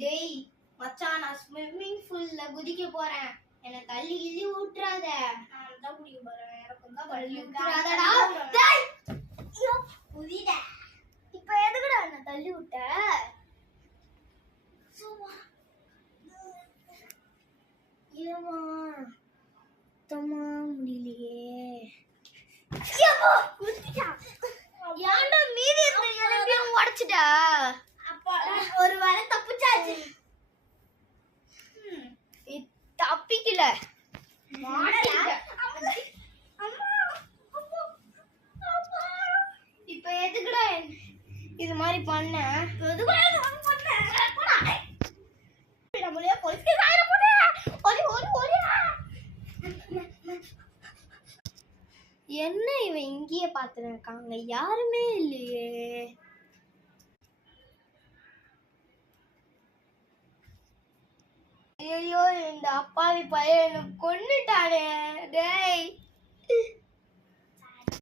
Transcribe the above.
டேய் மச்சான், நான் ஸ்விம்மிங் பூல்ல குதிக்க போறேன். என்ன தள்ளி கிள்ளி விட்டுறாத. நான் தான் குதிக்க போறேன். எனக்கு தான் தள்ளி விட்டுறாதடா. டேய் ஐயோ குதிட. இப்போ எதுக்குடா என்ன தள்ளி விட்ட? சும்மா ஏமா தம்மா முடியலையே. ஐயோ குதிடா. ஏன்டா மீதி இருந்த எலும்பையும் உடைச்சிட்ட? அப்ப ஒரு வேளை தப்பிச்சாச்சு. தப்பிக்கல. இப்ப எதுக்குடா இது மாதிரி பண்ண? என்ன இவன் இங்கேயே பாத்துட்டு இருக்காங்க, யாருமே இல்லையே. ஐயோ இந்த அப்பாவி பையன் கொன்னுட்டானே.